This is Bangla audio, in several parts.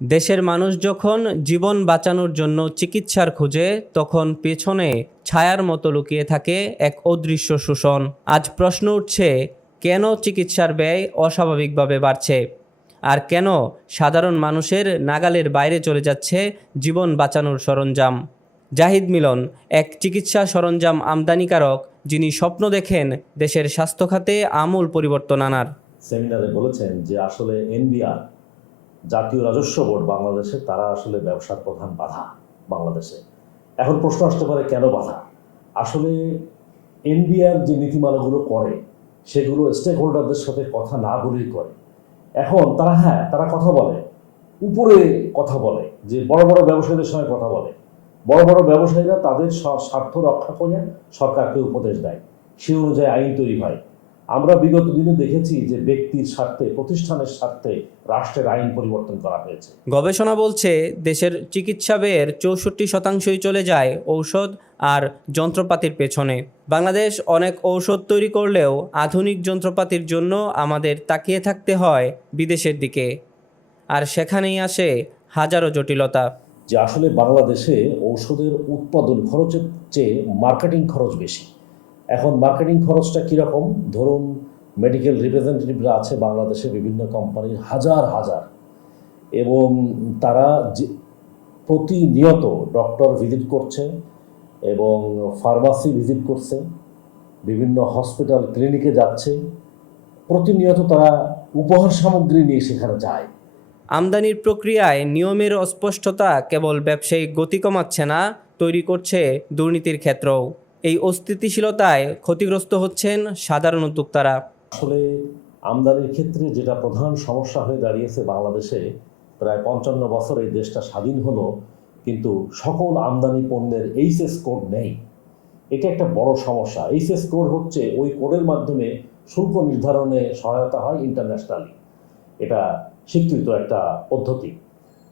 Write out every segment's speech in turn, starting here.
দেশের মানুষ যখন জীবন বাঁচানোর জন্য চিকিৎসার খোঁজে, তখন পেছনে ছায়ার মতো লুকিয়ে থাকে এক অদৃশ্য শোষণ। আজ প্রশ্ন উঠছে, কেন চিকিৎসার ব্যয় অস্বাভাবিকভাবে বাড়ছে? আর কেন সাধারণ মানুষের নাগালের বাইরে চলে যাচ্ছে জীবন বাঁচানোর সরঞ্জাম? জাহিদ মিলন এক চিকিৎসা সরঞ্জাম আমদানিকারক, যিনি স্বপ্ন দেখেন দেশের স্বাস্থ্য খাতে আমূল পরিবর্তন আনার। সেমিনারে বলেছেন যে আসলে এনবিআর, জাতীয় রাজস্ব বোর্ড বাংলাদেশে, তারা আসলে ব্যবসার প্রধান বাধা বাংলাদেশে। এখন প্রশ্ন আসতে পারে, কেন বাধা? আসলে এনবিআর যে নীতিমালাগুলো করে সেগুলো স্টেক হোল্ডারদের সাথে কথা না বলেই করে। এখন তারা কথা বলে, উপরে কথা বলে, যে বড় বড় ব্যবসায়ীদের সঙ্গে কথা বলে। বড় বড় ব্যবসায়ীরা তাদের স্বার্থ রক্ষা করে সরকারকে উপদেশ দেয়, সে অনুযায়ী আইন তৈরি হয়। আমরা বিগত দিনে দেখেছি যে ব্যক্তির স্বার্থে, প্রতিষ্ঠানের স্বার্থে রাষ্ট্রের আইন পরিবর্তন করা হয়েছে। গবেষণা বলছে দেশের চিকিৎসা ব্যয়ের 64% চলে যায় ঔষধ আর যন্ত্রপাতির পেছনে। বাংলাদেশ অনেক ঔষধ তৈরি করলেও আধুনিক যন্ত্রপাতির জন্য আমাদের তাকিয়ে থাকতে হয় বিদেশের দিকে, আর সেখানেই আসে হাজারো জটিলতা। যে আসলে বাংলাদেশে ঔষধের উৎপাদন খরচের চেয়ে মার্কেটিং খরচ বেশি। এখন মার্কেটিং খরচটা কীরকম? ধরুন, মেডিকেল রিপ্রেজেন্টেটিভরা আছে বাংলাদেশে বিভিন্ন কোম্পানির হাজার হাজার, এবং তারা যে প্রতিনিয়ত ডক্টর ভিজিট করছে এবং ফার্মাসি ভিজিট করছে, বিভিন্ন হসপিটাল ক্লিনিকে যাচ্ছে, প্রতিনিয়ত তারা উপহার সামগ্রী নিয়ে সেখানে যায়। আমদানির প্রক্রিয়ায় নিয়মের অস্পষ্টতা কেবল ব্যবসায়িক গতি কমাচ্ছে না, তৈরি করছে দুর্নীতির ক্ষেত্রও। এই অস্থিতিশীলতায় ক্ষতিগ্রস্ত হচ্ছেন সাধারণ উদ্যোক্তারা। আসলে আমদানির ক্ষেত্রে যেটা প্রধান সমস্যা হয়ে দাঁড়িয়েছে বাংলাদেশে, প্রায় 55 বছর এই দেশটা স্বাধীন হলো, কিন্তু সকল আমদানি পণ্যের এইচএস কোড নেই। এটা একটা বড় সমস্যা। এইচএস কোড হচ্ছে ওই কোডের মাধ্যমে শুল্ক নির্ধারণে সহায়তা হয় ইন্টারন্যাশনালি, এটা স্বীকৃত একটা পদ্ধতি।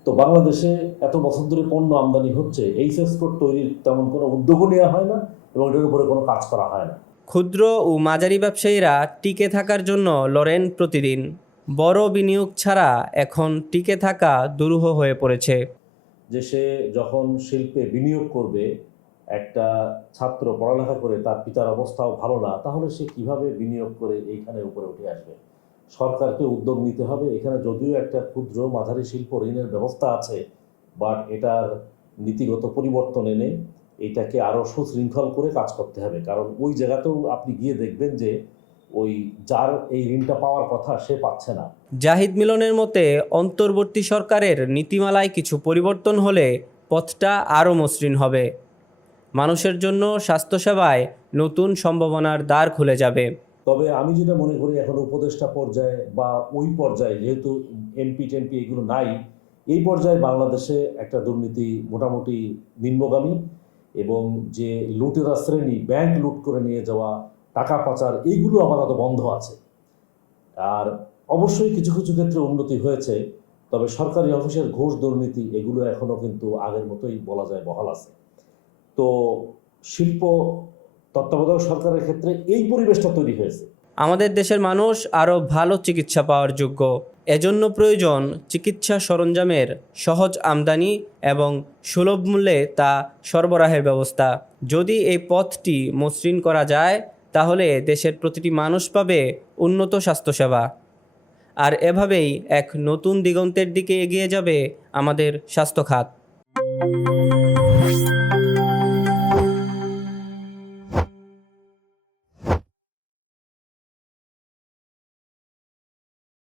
তো বাংলাদেশে এত বছর ধরে পণ্য আমদানি হচ্ছে, এইচএস কোড তৈরির তেমন কোনো উদ্যোগও নেওয়া হয় না এবং এটার উপরে কোনো কাজ করা হয় না। ক্ষুদ্র ও মাঝারি ব্যবসায়ীরা টিকে থাকার জন্য লড়েন প্রতিদিন। বড় বিনিয়োগ ছাড়া এখন টিকে থাকা দুরূহ হয়ে পড়েছে। যে সে যখন শিল্পে বিনিয়োগ করবে, একটা ছাত্র পড়ালেখা করে তার পিতার অবস্থাও ভালো না, তাহলে সে কিভাবে বিনিয়োগ করে এইখানে উপরে উঠে আসবে? সরকারকে উদ্যোগ নিতে হবে। এখানে যদিও একটা ক্ষুদ্র মাঝারি শিল্প ঋণের ব্যবস্থা আছে, বাট এটার নীতিগত পরিবর্তন এনে এটাকে আরও সুশৃঙ্খল করে কাজ করতে হবে। কারণ ওই জায়গাতেও আপনি গিয়ে দেখবেন যে ওই যার এই ঋণটা পাওয়ার কথা সে পাচ্ছে না। জাহিদ মিলনের মতে, অন্তর্বর্তী সরকারের নীতিমালায় কিছু পরিবর্তন হলে পথটা আরও মসৃণ হবে। মানুষের জন্য স্বাস্থ্যসেবায় নতুন সম্ভাবনার দ্বার খুলে যাবে। তবে আমি যেটা মনে করি, এখন উপদেষ্টা পর্যায়ে বা ওই পর্যায়ে, যেহেতু এমপি টেমপি এগুলো নাই, এই পর্যায়ে বাংলাদেশে একটা দুর্নীতি মোটামুটি নিম্নগামী, এবং যে লুটেরা শ্রেণী ব্যাংক লুট করে নিয়ে যাওয়া, টাকা পাচার, এইগুলো আপাতত বন্ধ আছে। আর অবশ্যই কিছু কিছু ক্ষেত্রে উন্নতি হয়েছে, তবে সরকারি অফিসের ঘুষ দুর্নীতি এগুলো এখনও কিন্তু আগের মতোই বলা যায় বহাল আছে। তো শিল্প তত্ত্বাবধায়ক সরকারের ক্ষেত্রে এই পরিবেশটা তৈরি হয়েছে। আমাদের দেশের মানুষ আরও ভালো চিকিৎসা পাওয়ার যোগ্য। এজন্য প্রয়োজন চিকিৎসা সরঞ্জামের সহজ আমদানি এবং সুলভ মূল্যে তা সরবরাহের ব্যবস্থা। যদি এই পথটি মসৃণ করা যায়, তাহলে দেশের প্রতিটি মানুষ পাবে উন্নত স্বাস্থ্যসেবা। আর এভাবেই এক নতুন দিগন্তের দিকে এগিয়ে যাবে আমাদের স্বাস্থ্য খাত।